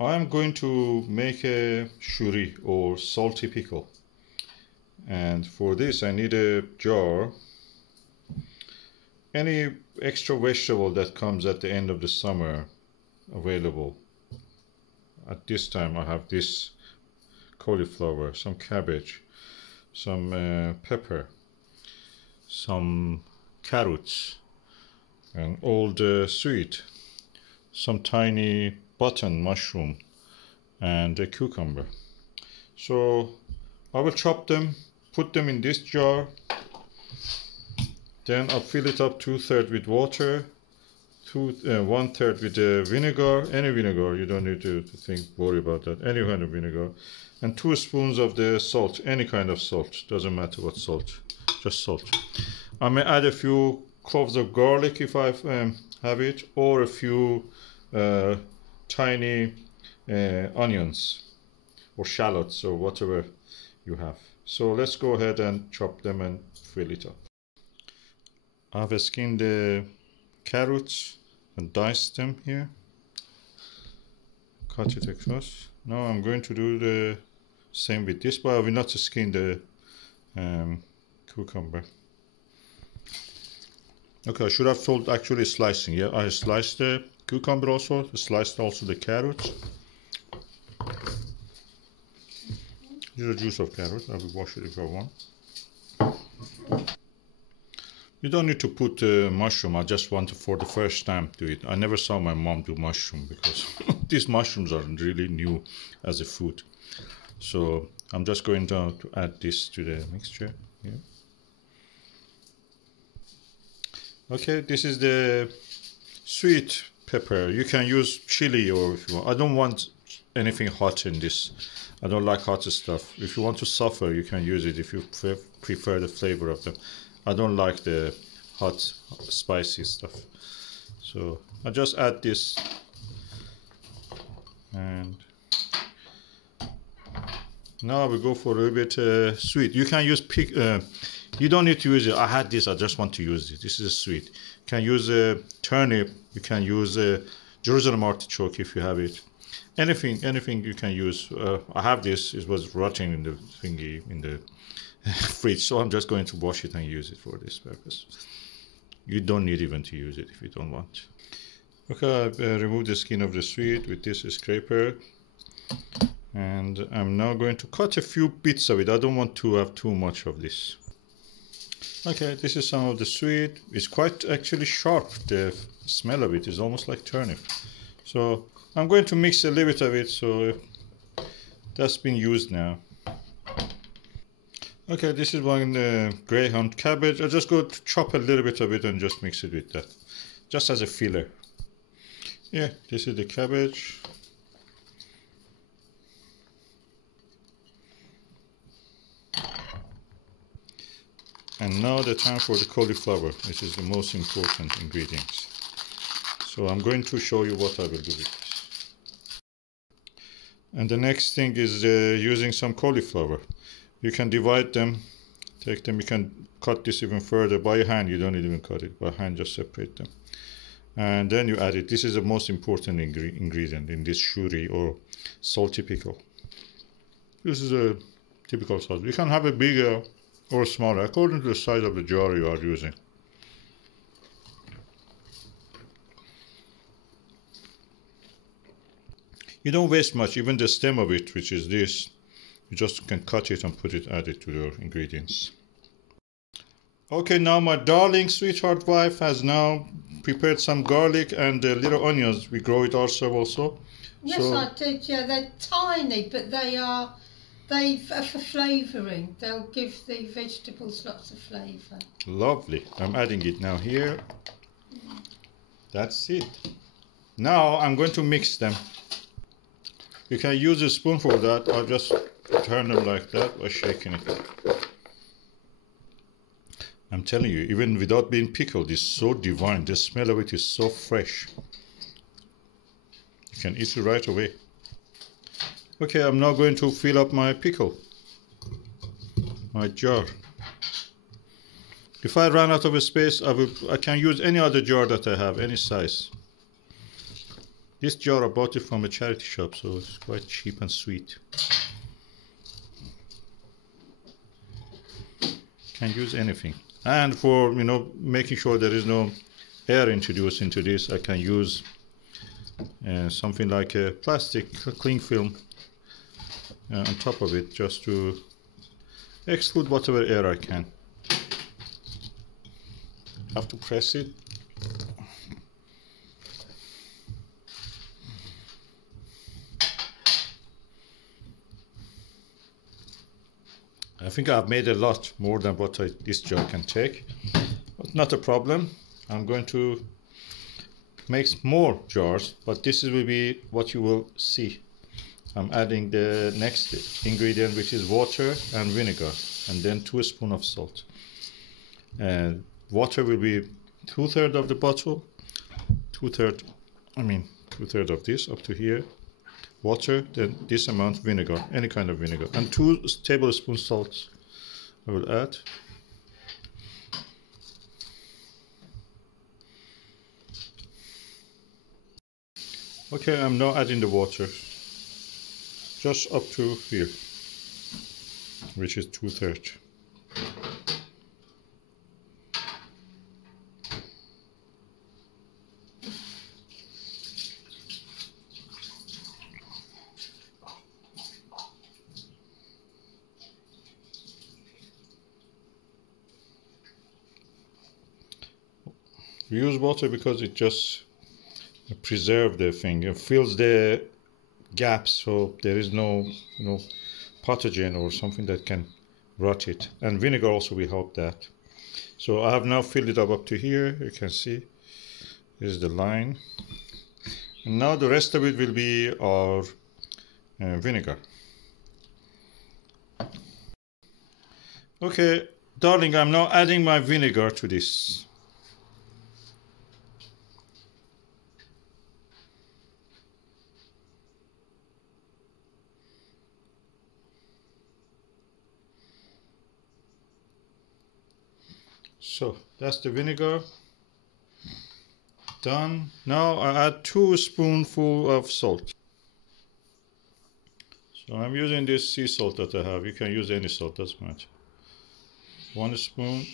I'm going to make a shoori or salty pickle, and for this I need a jar. Any extra vegetable that comes at the end of the summer available. At this time I have this cauliflower, some cabbage, some pepper, some carrots, an old sweet, some tiny button mushroom, and a cucumber. So I will chop them, put them in this jar, then I'll fill it up 2/3 with water, 1/3 with vinegar, any vinegar, you don't need to worry about that, any kind of vinegar, and 2 spoons of the salt, any kind of salt, doesn't matter what salt, just salt. I may add a few cloves of garlic if I have it, or a few tiny onions or shallots or whatever you have. So let's go ahead and chop them and fill it up. I've skinned the carrots and diced them here, cut it across. Now I'm going to do the same with this, but I will not skin the cucumber. Okay, I should have told actually slicing. Yeah, I sliced the cucumber also, sliced also the carrots. This is the juice of carrot. I will wash it if I want. You don't need to put mushroom. I just want to, for the first time, do it. I never saw my mom do mushroom because these mushrooms are really new as a food. So I'm just going to add this to the mixture here. Okay, this is the sweet pepper. You can use chili, or if you want. I don't want anything hot in this. I don't like hot stuff. If you want to suffer, you can use it if you prefer the flavor of them. I don't like the hot, spicy stuff. So I just add this, and now I will go for a little bit sweet. You can use you don't need to use it. I had this, I just want to use it. This is sweet. You can use a turnip, you can use a Jerusalem artichoke if you have it. Anything you can use. I have this, it was rotting in the thingy, in the fridge, so I'm just going to wash it and use it for this purpose. You don't need even to use it if you don't want. Okay, I've removed the skin of the sweet with this scraper, and I'm now going to cut a few bits of it. I don't want to have too much of this. Okay, this is some of the sweet. It's quite actually sharp. The smell of it is almost like turnip. So I'm going to mix a little bit of it, so that's been used now. Okay, this is one greyhound cabbage. I just go to chop a little bit of it and just mix it with that, just as a filler. Yeah, this is the cabbage. And now the time for the cauliflower, which is the most important ingredients. So I'm going to show you what I will do with this. And the next thing is using some cauliflower. You can divide them, take them, you can cut this even further by hand. You don't even cut it by hand, just separate them. And then you add it. This is the most important ingredient in this shoori or salty pickle. This is a typical sauce. You can have a bigger or smaller according to the size of the jar you are using. You don't waste much, even the stem of it, which is this. You just can cut it and add it to your ingredients. Okay, now my darling sweetheart wife has now prepared some garlic and little onions. We grow it ourselves also. Yes, so, I did, yeah. They're tiny, but they are for flavouring. They'll give the vegetables lots of flavour. Lovely. I'm adding it now here. That's it. Now I'm going to mix them. You can use a spoon for that. I'll just turn them like that by shaking it. I'm telling you, even without being pickled, it's so divine. The smell of it is so fresh. You can eat it right away. Okay, I'm now going to fill up my pickle, my jar. If I run out of space, I can use any other jar that I have, any size. This jar I bought it from a charity shop, so it's quite cheap and sweet. Can use anything. And for, you know, making sure there is no air introduced into this, I can use something like a plastic cling film on top of it, just to exclude whatever air I can. Have to press it. I think I've made a lot more than what this jar can take, but not a problem. I'm going to make more jars, but this will be what you will see. I'm adding the next ingredient, which is water and vinegar, and then 2 spoons of salt. And water will be 2/3 of the bottle, 2/3 of this up to here. Water, then this amount vinegar, any kind of vinegar, and 2 tablespoons salt I will add. Okay, I'm now adding the water, just up to here, which is 2/3. We use water because it just preserves the thing. It fills the gaps, so there is no, you know, pathogen or something that can rot it. And vinegar also will help that. So I have now filled it up to here. You can see this is the line. And now the rest of it will be our vinegar. Okay, darling, I'm now adding my vinegar to this. So that's the vinegar done. Now I add 2 spoonfuls of salt. So I'm using this sea salt that I have. You can use any salt, doesn't matter. 1 spoon.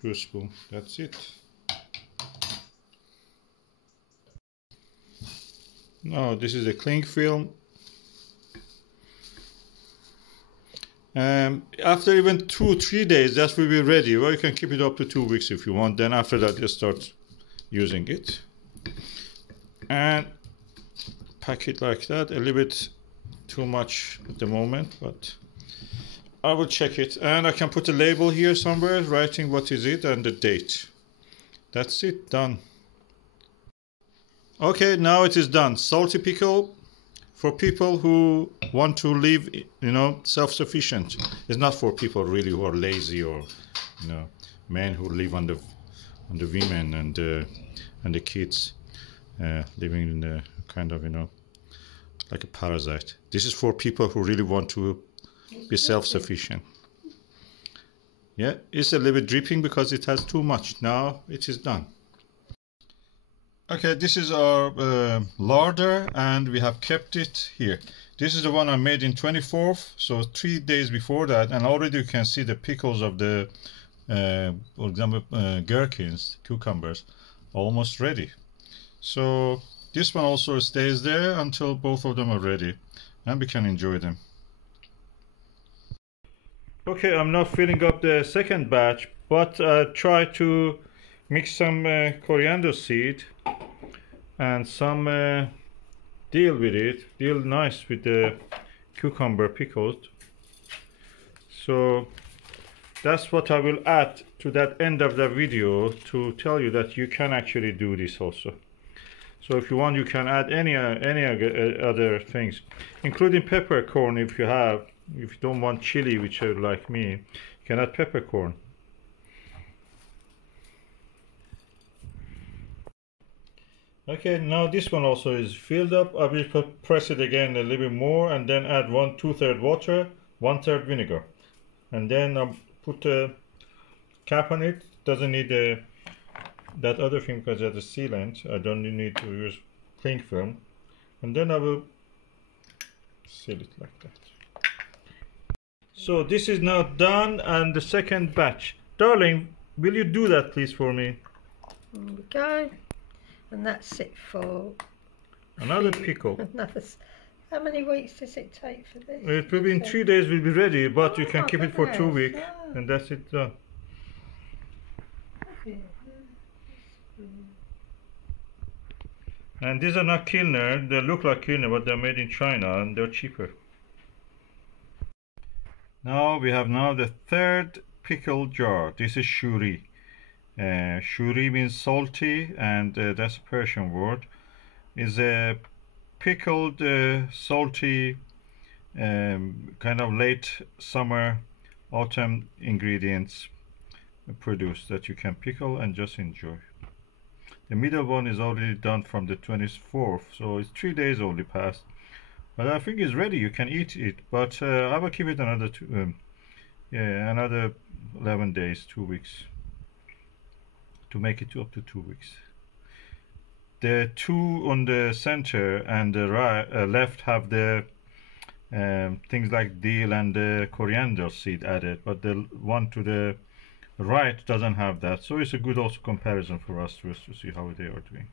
Two spoons. That's it. Now this is the cling film. After even 2-3 days, that will be ready. Well, you can keep it up to 2 weeks if you want. Then after that, you start using it. And pack it like that. A little bit too much at the moment, but I will check it. And I can put a label here somewhere, writing what is it and the date. That's it, done. Okay, now it is done. Salty pickle. For people who want to live, you know, self-sufficient. It's not for people really who are lazy, or, you know, men who live on the women and the kids, living in the kind of, you know, like a parasite. This is for people who really want to be self-sufficient. Yeah, it's a little bit dripping because it has too much. Now it is done. Okay, this is our larder, and we have kept it here. This is the one I made in 24th, so 3 days before that, and already you can see the pickles of the, for example, gherkins, cucumbers, almost ready. So this one also stays there until both of them are ready, and we can enjoy them. Okay, I'm now filling up the second batch, but try to mix some coriander seed and some dill with it. Dill nice with the cucumber pickles. So that's what I will add to that end of the video to tell you that you can actually do this also. So if you want, you can add any other things, including peppercorn if you have. If you don't want chili, which are like me, you can add peppercorn. Okay, now this one also is filled up. I will press it again a little bit more, and then add 2/3 water, 1/3 vinegar, and then I'll put a cap on it doesn't need that other film because it has a sealant. I don't need to use cling film. And then I will seal it like that. So this is now done, and the second batch. Darling, will you do that please for me? There we go. And that's it for another pickle. How many weeks does it take for this? It will be in 3 days will be ready, but you can keep it for 2 weeks, and that's it done. And these are not Kilner, they look like Kilner, but they're made in China and they're cheaper. Now we have the third pickle jar. This is Shoori. Shoori means salty, and that's a Persian word. Is a pickled salty kind of late summer autumn ingredients produced that you can pickle and just enjoy. The middle one is already done from the 24th, so it's 3 days only passed. But I think it's ready. You can eat it, but I will keep it another another 11 days, 2 weeks, to make it up to 2 weeks. The two on the center and the right, left have the things like dill and the coriander seed added, but the one to the right doesn't have that, so it's a good also comparison for us to see how they are doing.